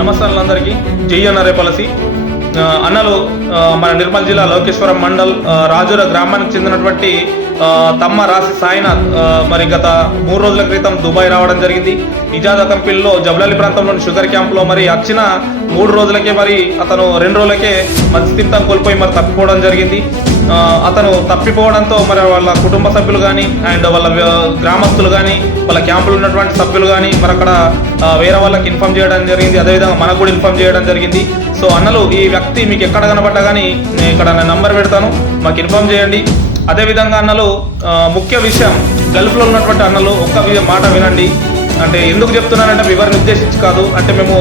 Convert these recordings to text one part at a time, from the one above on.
నమస్తే అందరికీ. జై అన్నారే పాలసీ అన్నలు మన నిర్మల్ జిల్లా లోకేశ్వరం మండల్ రాజుర గ్రామానికి చెందినటువంటి తమ్మ రాశి సాయినాథ్ మరి గత 3 రోజుల క్రితం దుబాయ్ రావడం జరిగింది. ఇజాదా కంపెనీలో జబలాలి ప్రాంతంలోని షుగర్ క్యాంప్లో మరి వచ్చిన 3 రోజులకే మరి అతను 2 రోజులకే మత్స్యస్థితం కోల్పోయి మరి తప్పిపోవడం జరిగింది. అతను తప్పిపోవడంతో మరి వాళ్ళ కుటుంబ సభ్యులు కానీ అండ్ వాళ్ళ గ్రామస్తులు కానీ వాళ్ళ క్యాంపులో ఉన్నటువంటి సభ్యులు కానీ మరి అక్కడ వేరే వాళ్ళకి ఇన్ఫార్మ్ చేయడం జరిగింది. అదేవిధంగా మనకు కూడా ఇన్ఫార్మ్ చేయడం జరిగింది. సో అన్నలు, ఈ వ్యక్తి మీకు ఎక్కడ కనబడ్డా కానీ నేను ఇక్కడ నా నంబర్ పెడతాను, మాకు ఇన్ఫార్మ్ చేయండి. అదేవిధంగా అన్నలు, ముఖ్య విషయం, గల్ఫ్లో ఉన్నటువంటి అన్నలు ఒక్క మాట వినండి. అంటే ఎందుకు చెప్తున్నానంటే వివరణ ఉద్దేశించి కాదు, అంటే మేము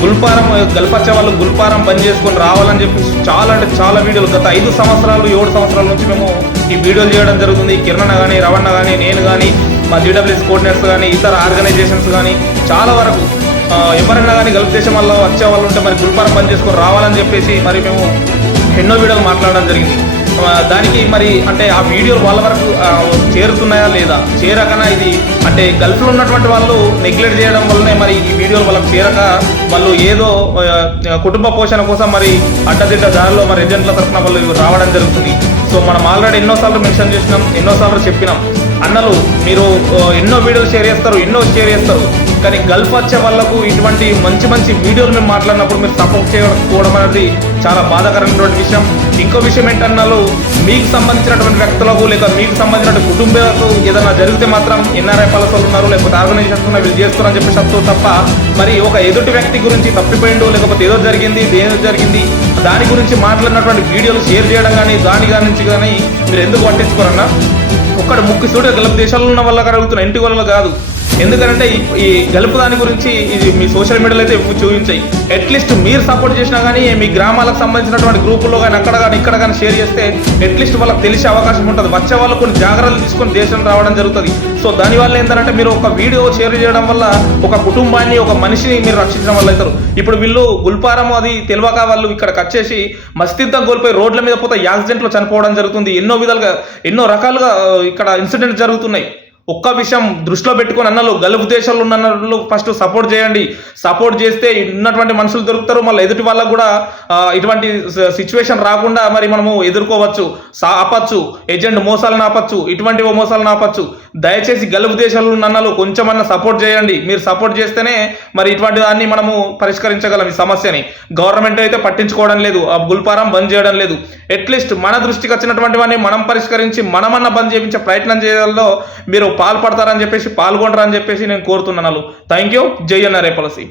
గుల్పారం గల్ఫ్ వచ్చే వాళ్ళు గుల్పారం బంద్ చేసుకొని రావాలని చెప్పి చాలా వీడియోలు గత 5 సంవత్సరాలు 7 సంవత్సరాల నుంచి మేము ఈ వీడియోలు చేయడం జరుగుతుంది. కిరణ్ కానీ, రవణ కానీ, నేను కానీ, మా జీడబ్ల్యూఎస్ కోఆర్డినేటర్స్ కానీ, ఇతర ఆర్గనైజేషన్స్ కానీ చాలా వరకు ఎవరైనా కానీ గల్ఫ్ దేశం వల్ల వచ్చే వాళ్ళు ఉంటే మరి గుల్పారం బంద్ చేసుకొని రావాలని చెప్పేసి మరి మేము ఎన్నో వీడియోలు మాట్లాడడం జరిగింది. దానికి మరి అంటే ఆ వీడియోలు వాళ్ళ వరకు చేరుతున్నాయా లేదా, చేరకనా ఇది అంటే గల్ఫ్లో ఉన్నటువంటి వాళ్ళు నెగ్లెక్ట్ చేయడం వల్లనే మరి ఈ వీడియోలు వాళ్ళకి చేరక వాళ్ళు ఏదో కుటుంబ పోషణ కోసం మరి అడ్డదిడ్డ దారిలో మరి ఏజెంట్ల తరఫున వాళ్ళు రావడం జరుగుతుంది. సో మనం ఆల్రెడీ ఎన్నోసార్లు మెన్షన్ చేసినాం, ఎన్నోసార్లు చెప్పినాం, అన్నలు మీరు ఎన్నో వీడియోలు షేర్ చేస్తారు కానీ గల్ఫ్ వచ్చే వాళ్ళకు ఇటువంటి మంచి వీడియోలు మేము మాట్లాడినప్పుడు మీరు సపోర్ట్ చేయకపోవడం అనేది చాలా బాధాకరమైనటువంటి విషయం. ఇంకో విషయం ఏంటన్నాలు, మీకు సంబంధించినటువంటి వ్యక్తులకు లేక మీకు సంబంధించిన కుటుంబాలకు ఏదైనా జరిగితే మాత్రం ఎన్ఆర్ఐ పాలసీలు ఉన్నారు లేకపోతే ఆర్గనైజేషన్స్ వీళ్ళు చేస్తున్నారని చెప్పి చెప్తూ తప్ప మరి ఒక ఎదుటి వ్యక్తి గురించి తప్పిపోయిండు లేకపోతే ఏదో జరిగింది దాని గురించి మాట్లాడినటువంటి వీడియోలు షేర్ చేయడం కానీ దాని గురించి కానీ మీరు ఎందుకు పట్టించుకోరన్నా? ఒక్కడ ముక్కు సూటిగా గల్ఫ్ దేశాల్లో ఉన్న వాళ్ళకి అడుగుతున్నా, ఇంటి వాళ్ళలో కాదు. ఎందుకంటే ఈ గల్ఫ్ దాని గురించి ఇది మీ సోషల్ మీడియాలో అయితే చూపించాయి. అట్లీస్ట్ మీరు సపోర్ట్ చేసినా కానీ మీ గ్రామాలకు సంబంధించినటువంటి గ్రూపుల్లో కానీ అక్కడ కానీ ఇక్కడ కానీ షేర్ చేస్తే అట్లీస్ట్ వాళ్ళకి తెలిసే అవకాశం ఉంటుంది. వచ్చే వాళ్ళు కొన్ని జాగ్రత్తలు తీసుకొని దేశం రావడం జరుగుతుంది. సో దానివల్ల ఏంటంటే మీరు ఒక వీడియో షేర్ చేయడం వల్ల ఒక కుటుంబాన్ని ఒక మనిషిని మీరు రక్షించడం వల్ల అవుతారు. ఇప్పుడు వీళ్ళు గుల్పారం అది తెలియక వాళ్ళు ఇక్కడికి వచ్చేసి మస్తిద్దం కోల్పోయి రోడ్ల మీద పోతే యాక్సిడెంట్లో చనిపోవడం జరుగుతుంది. ఎన్నో రకాలుగా ఇక్కడ ఇన్సిడెంట్స్ జరుగుతున్నాయి. ఒక్క విషయం దృష్టిలో పెట్టుకొని అన్నలు, గల్ఫ్ దేశాల్లో ఉన్న అన్నలు ఫస్ట్ సపోర్ట్ చేయండి. సపోర్ట్ చేస్తే ఉన్నటువంటి మనుషులు దొరుకుతారు, మళ్ళీ ఎదుటి వాళ్ళకు కూడా ఇటువంటి సిచ్యువేషన్ రాకుండా మరి మనము ఎదుర్కోవచ్చు, ఆపచ్చు, ఏజెంట్ మోసాలను ఆపచ్చు, ఇటువంటి మోసాలను ఆపచ్చు. దయచేసి గల్ఫ్ దేశాల్లో ఉన్న అన్నలు కొంచెమన్నా సపోర్ట్ చేయండి. మీరు సపోర్ట్ చేస్తేనే మరి ఇటువంటి దాన్ని మనము పరిష్కరించగలం. ఈ సమస్యని గవర్నమెంట్ అయితే పట్టించుకోవడం లేదు, ఆ గుల్పారం బంద్ చేయడం లేదు. అట్లీస్ట్ మన దృష్టికి వచ్చినటువంటి వాడిని మనం పరిష్కరించి మనమన్నా బంద్ చేయించే ప్రయత్నం చేయడంలో మీరు పాల్పడతారని చెప్పేసి పాల్గొంటారని చెప్పేసి నేను కోరుతున్నాను. Thank you. జై అన్నారే పాలసీ.